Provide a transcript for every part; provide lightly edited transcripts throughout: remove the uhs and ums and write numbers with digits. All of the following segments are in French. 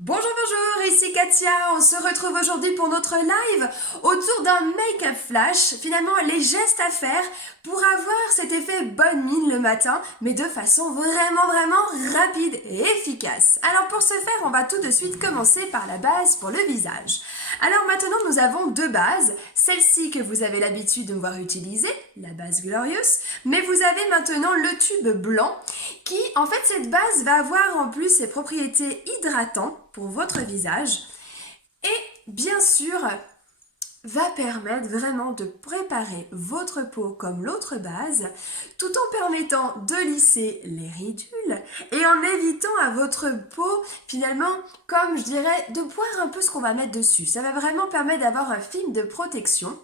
Bonjour, bonjour, ici Katia. On se retrouve aujourd'hui pour notre live autour d'un make-up flash. Finalement, les gestes à faire pour avoir cet effet bonne mine le matin, mais de façon vraiment rapide et efficace. Alors pour ce faire, on va tout de suite commencer par la base pour le visage. Alors maintenant, nous avons deux bases. Celle-ci que vous avez l'habitude de me voir utiliser, la base Glorious, mais vous avez maintenant le tube blanc qui, en fait, cette base va avoir en plus ses propriétés hydratantes pour votre visage et bien sûr va permettre vraiment de préparer votre peau comme l'autre base tout en permettant de lisser les ridules et en évitant à votre peau finalement, comme je dirais, de boire un peu ce qu'on va mettre dessus. Ça va vraiment permettre d'avoir un film de protection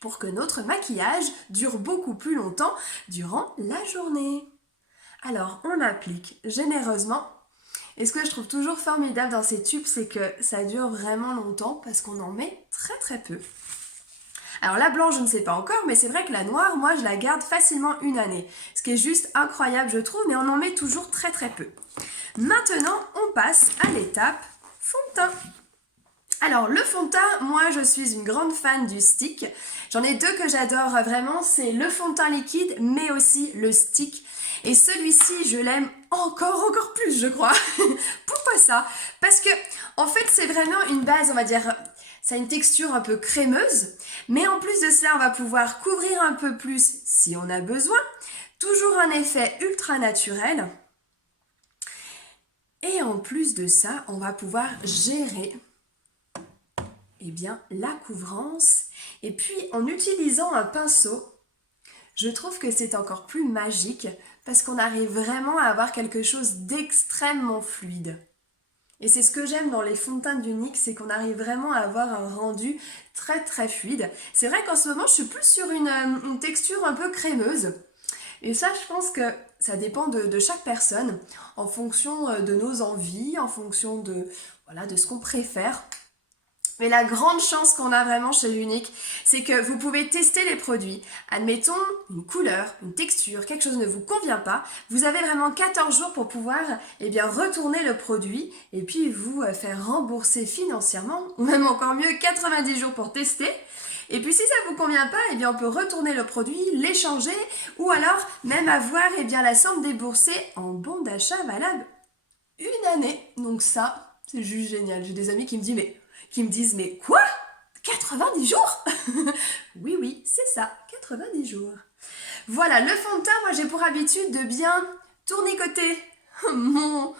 pour que notre maquillage dure beaucoup plus longtemps durant la journée. Alors, on applique généreusement. Et ce que je trouve toujours formidable dans ces tubes, c'est que ça dure vraiment longtemps parce qu'on en met très peu. Alors la blanche, je ne sais pas encore, mais c'est vrai que la noire, moi, je la garde facilement une année. Ce qui est juste incroyable, je trouve, mais on en met toujours très peu. Maintenant, on passe à l'étape fond de teint. Alors le fond de teint, moi je suis une grande fan du stick. J'en ai deux que j'adore vraiment, c'est le fond de teint liquide mais aussi le stick. Et celui-ci, je l'aime encore plus, je crois. Pourquoi ça? Parce que en fait c'est vraiment une base, on va dire, ça a une texture un peu crémeuse, mais en plus de cela, on va pouvoir couvrir un peu plus si on a besoin. Toujours un effet ultra naturel. Et en plus de ça, on va pouvoir gérer la couvrance. Et puis en utilisant un pinceau, je trouve que c'est encore plus magique parce qu'on arrive vraiment à avoir quelque chose d'extrêmement fluide. Et c'est ce que j'aime dans les fonds de teint d'Unique, c'est qu'on arrive vraiment à avoir un rendu très fluide. C'est vrai qu'en ce moment, je suis plus sur une texture un peu crémeuse. Et ça, je pense que ça dépend de chaque personne, en fonction de nos envies, en fonction de ce qu'on préfère. Mais la grande chance qu'on a vraiment chez Unique, c'est que vous pouvez tester les produits. Admettons, une couleur, une texture, quelque chose ne vous convient pas. Vous avez vraiment 14 jours pour pouvoir retourner le produit et puis vous faire rembourser financièrement, ou même encore mieux, 90 jours pour tester. Et puis si ça ne vous convient pas, on peut retourner le produit, l'échanger, ou alors même avoir la somme déboursée en bon d'achat valable une année. Donc ça, c'est juste génial. J'ai des amis qui me disent mais quoi? 90 jours? Oui, c'est ça, 90 jours. Voilà, le fond de teint, moi j'ai pour habitude de bien tournicoter mon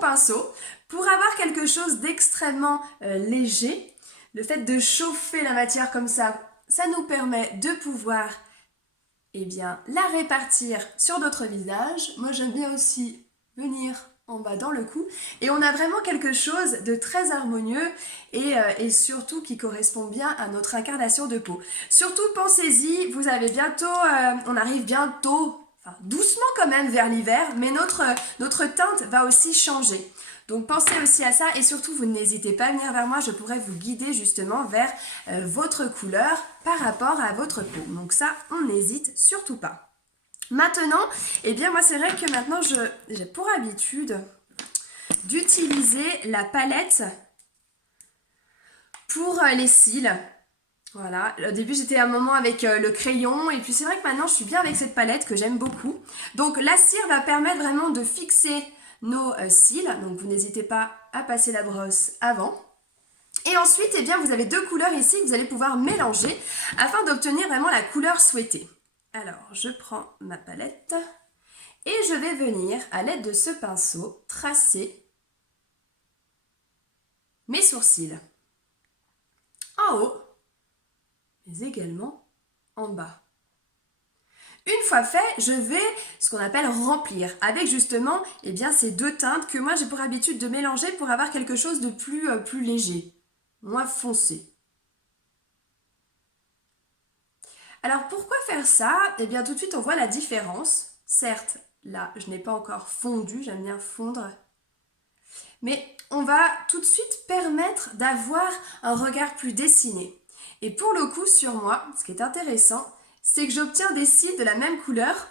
pinceau pour avoir quelque chose d'extrêmement léger. Le fait de chauffer la matière comme ça nous permet de pouvoir la répartir sur d'autres visages. Moi j'aime bien aussi venir en bas dans le cou et on a vraiment quelque chose de très harmonieux et surtout qui correspond bien à notre incarnation de peau. Surtout pensez-y, vous avez bientôt, on arrive bientôt, enfin doucement quand même vers l'hiver, mais notre teinte va aussi changer. Donc pensez aussi à ça et surtout vous n'hésitez pas à venir vers moi, je pourrais vous guider justement vers votre couleur par rapport à votre peau. Donc ça, on n'hésite surtout pas. Maintenant, moi c'est vrai que maintenant j'ai pour habitude d'utiliser la palette pour les cils. Voilà, au début j'étais un moment avec le crayon et puis c'est vrai que maintenant je suis bien avec cette palette que j'aime beaucoup. Donc la cire va permettre vraiment de fixer nos cils, donc vous n'hésitez pas à passer la brosse avant. Et ensuite, vous avez deux couleurs ici que vous allez pouvoir mélanger afin d'obtenir vraiment la couleur souhaitée. Alors, je prends ma palette et je vais venir, à l'aide de ce pinceau, tracer mes sourcils en haut, mais également en bas. Une fois fait, je vais ce qu'on appelle remplir avec justement ces deux teintes que moi j'ai pour habitude de mélanger pour avoir quelque chose de plus léger, moins foncé. Alors pourquoi faire ça? Tout de suite on voit la différence. Certes, là je n'ai pas encore fondu, j'aime bien fondre. Mais on va tout de suite permettre d'avoir un regard plus dessiné. Et pour le coup sur moi, ce qui est intéressant, c'est que j'obtiens des cils de la même couleur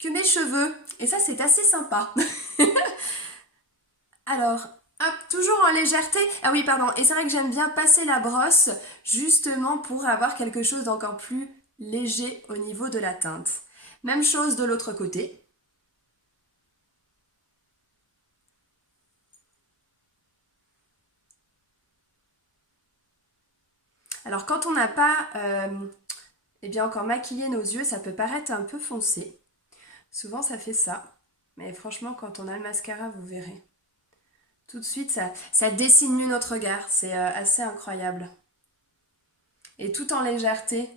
que mes cheveux. Et ça c'est assez sympa. Alors, Hop, toujours en légèreté. Ah oui, pardon. Et c'est vrai que j'aime bien passer la brosse justement pour avoir quelque chose d'encore plus léger au niveau de la teinte. Même chose de l'autre côté. Alors quand on n'a pas eh bien encore maquillé nos yeux, ça peut paraître un peu foncé. Souvent ça fait ça. Mais franchement, quand on a le mascara, vous verrez. Tout de suite, ça dessine mieux notre regard. C'est assez incroyable. Et tout en légèreté,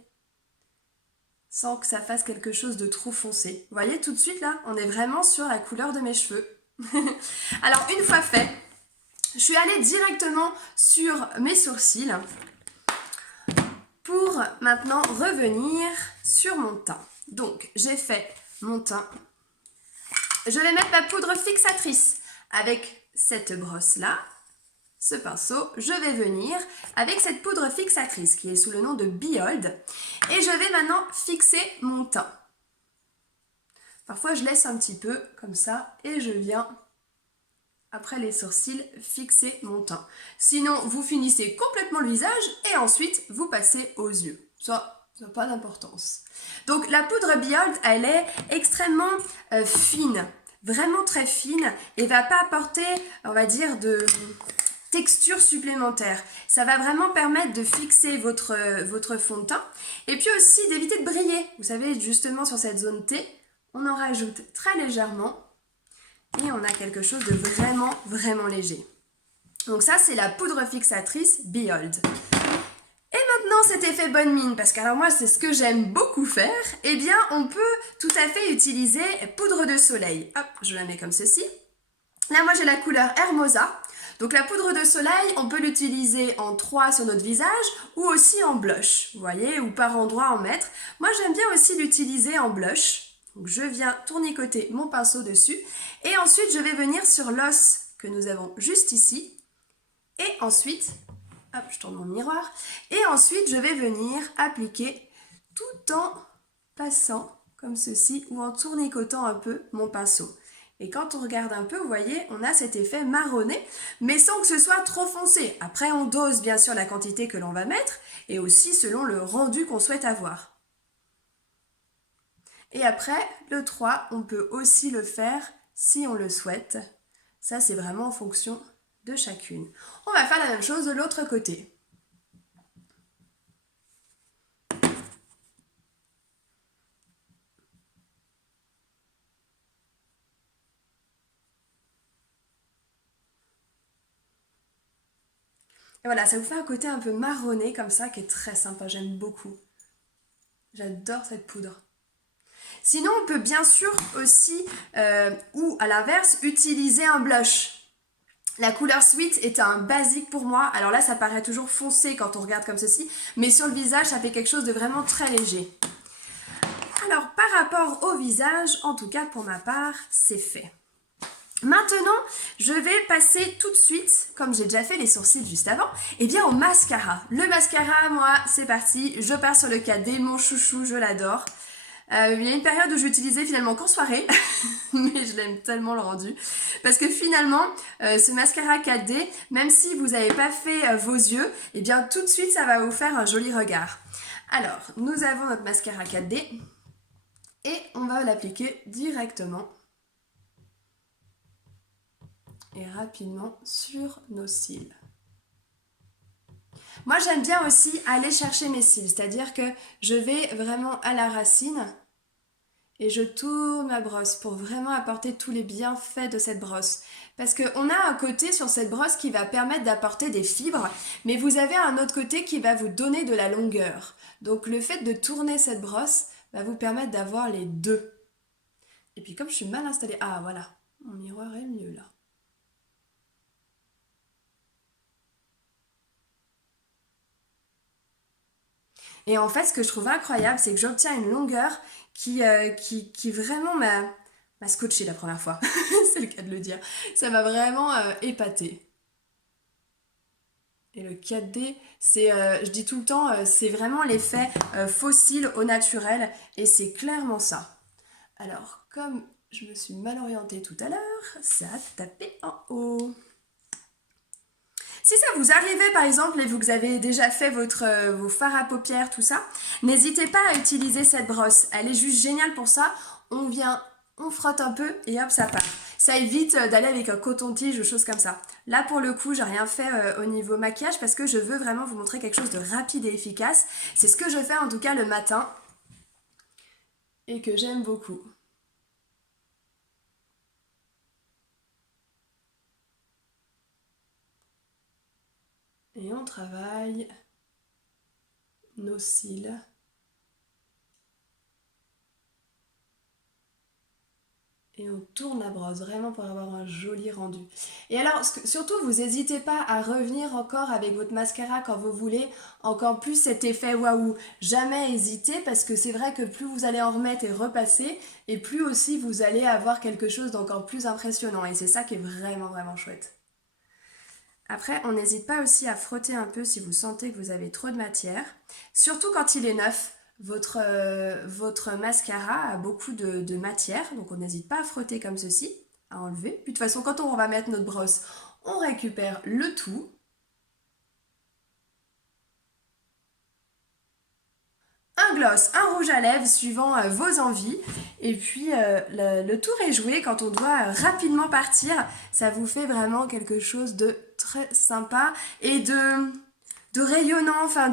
sans que ça fasse quelque chose de trop foncé. Vous voyez, tout de suite là, on est vraiment sur la couleur de mes cheveux. Alors une fois fait, je suis allée directement sur mes sourcils pour maintenant revenir sur mon teint. Donc j'ai fait mon teint. Je vais mettre ma poudre fixatrice avec cette brosse là. Ce pinceau, je vais venir avec cette poudre fixatrice qui est sous le nom de Behold et je vais maintenant fixer mon teint. Parfois je laisse un petit peu comme ça et je viens après les sourcils fixer mon teint. Sinon vous finissez complètement le visage et ensuite vous passez aux yeux. Ça n'a pas d'importance. Donc la poudre Behold, elle est extrêmement fine, vraiment très fine et va pas apporter, on va dire, de texture supplémentaire. Ça va vraiment permettre de fixer votre fond de teint et puis aussi d'éviter de briller. Vous savez, justement sur cette zone T, on en rajoute très légèrement et on a quelque chose de vraiment, vraiment léger. Donc ça, c'est la poudre fixatrice Behold. Et maintenant, cet effet bonne mine, parce que alors moi, c'est ce que j'aime beaucoup faire, eh bien, on peut tout à fait utiliser poudre de soleil. Hop, je la mets comme ceci. Là, moi, j'ai la couleur Hermosa. Donc la poudre de soleil, on peut l'utiliser en 3 sur notre visage ou aussi en blush, vous voyez, ou par endroit en mettre. Moi, j'aime bien aussi l'utiliser en blush. Donc je viens tournicoter mon pinceau dessus et ensuite je vais venir sur l'os que nous avons juste ici et ensuite, hop, je tourne mon miroir et ensuite je vais venir appliquer tout en passant comme ceci ou en tournicotant un peu mon pinceau. Et quand on regarde un peu, vous voyez, on a cet effet marronné, mais sans que ce soit trop foncé. Après, on dose bien sûr la quantité que l'on va mettre, et aussi selon le rendu qu'on souhaite avoir. Et après, le 3, on peut aussi le faire si on le souhaite. Ça, c'est vraiment en fonction de chacune. On va faire la même chose de l'autre côté. Et voilà, ça vous fait un côté un peu marronné comme ça qui est très sympa, j'aime beaucoup. J'adore cette poudre. Sinon, on peut bien sûr aussi, ou à l'inverse, utiliser un blush. La couleur Sweet est un basique pour moi. Alors là, ça paraît toujours foncé quand on regarde comme ceci, mais sur le visage, ça fait quelque chose de vraiment très léger. Alors, par rapport au visage, en tout cas pour ma part, c'est fait. Maintenant, je vais passer tout de suite, comme j'ai déjà fait les sourcils juste avant, eh bien au mascara. Le mascara, moi, c'est parti. Je pars sur le 4D, mon chouchou, je l'adore. Il y a une période où je l'utilisais finalement qu'en soirée, mais je l'aime tellement le rendu. Parce que finalement, ce mascara 4D, même si vous n'avez pas fait vos yeux, eh bien tout de suite, ça va vous faire un joli regard. Alors, nous avons notre mascara 4D et on va l'appliquer directement et rapidement sur nos cils. Moi, j'aime bien aussi aller chercher mes cils, c'est-à-dire que je vais vraiment à la racine et je tourne ma brosse pour vraiment apporter tous les bienfaits de cette brosse. Parce qu'on a un côté sur cette brosse qui va permettre d'apporter des fibres, mais vous avez un autre côté qui va vous donner de la longueur. Donc le fait de tourner cette brosse va vous permettre d'avoir les deux. Et puis comme je suis mal installée, ah voilà, mon miroir est mieux là. Et en fait, ce que je trouve incroyable, c'est que j'obtiens une longueur qui vraiment m'a scotché la première fois. C'est le cas de le dire. Ça m'a vraiment épaté. Et le 4D, c'est, je dis tout le temps, c'est vraiment l'effet fossile au naturel. Et c'est clairement ça. Alors, comme je me suis mal orientée tout à l'heure, ça a tapé en haut. Si ça vous arrivait par exemple et vous avez déjà fait vos fards à paupières, tout ça, n'hésitez pas à utiliser cette brosse. Elle est juste géniale pour ça. On vient, on frotte un peu et hop, ça part. Ça évite d'aller avec un coton-tige ou choses comme ça. Là pour le coup, j'ai rien fait au niveau maquillage parce que je veux vraiment vous montrer quelque chose de rapide et efficace. C'est ce que je fais en tout cas le matin et que j'aime beaucoup. Et on travaille nos cils. Et on tourne la brosse vraiment pour avoir un joli rendu. Et alors, surtout, vous n'hésitez pas à revenir encore avec votre mascara quand vous voulez encore plus cet effet waouh. Jamais hésiter parce que c'est vrai que plus vous allez en remettre et repasser, et plus aussi vous allez avoir quelque chose d'encore plus impressionnant. Et c'est ça qui est vraiment, vraiment chouette. Après, on n'hésite pas aussi à frotter un peu si vous sentez que vous avez trop de matière. Surtout quand il est neuf. Votre mascara a beaucoup de matière, donc on n'hésite pas à frotter comme ceci, à enlever. Puis de toute façon, quand on va mettre notre brosse, on récupère le tout. Un gloss, un rouge à lèvres suivant vos envies. Et puis le tour est joué quand on doit rapidement partir. Ça vous fait vraiment quelque chose de très sympa et de rayonnant, enfin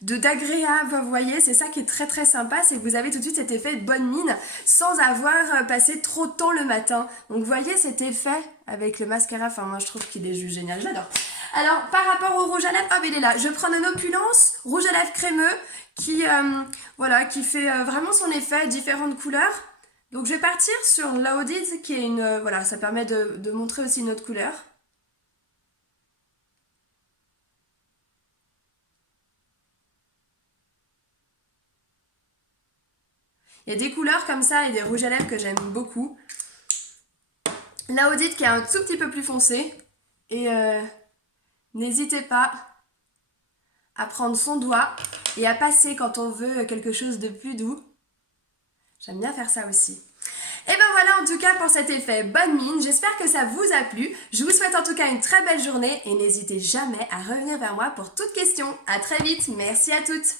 d'agréable, vous voyez, c'est ça qui est très très sympa, c'est que vous avez tout de suite cet effet de bonne mine sans avoir passé trop de temps le matin. Donc vous voyez cet effet avec le mascara, enfin moi je trouve qu'il est juste génial, j'adore. Alors par rapport au rouge à lèvres, ah ben il est là, je prends un opulence, rouge à lèvres crémeux qui, voilà, qui fait vraiment son effet, différentes couleurs. Donc je vais partir sur Loaded qui est une, voilà, ça permet de montrer aussi une autre couleur. Il y a des couleurs comme ça et des rouges à lèvres que j'aime beaucoup. La Audit qui est un tout petit peu plus foncé. Et n'hésitez pas à prendre son doigt et à passer quand on veut quelque chose de plus doux. J'aime bien faire ça aussi. Et ben voilà en tout cas pour cet effet bonne mine, j'espère que ça vous a plu. Je vous souhaite en tout cas une très belle journée et n'hésitez jamais à revenir vers moi pour toute question. À très vite, merci à toutes.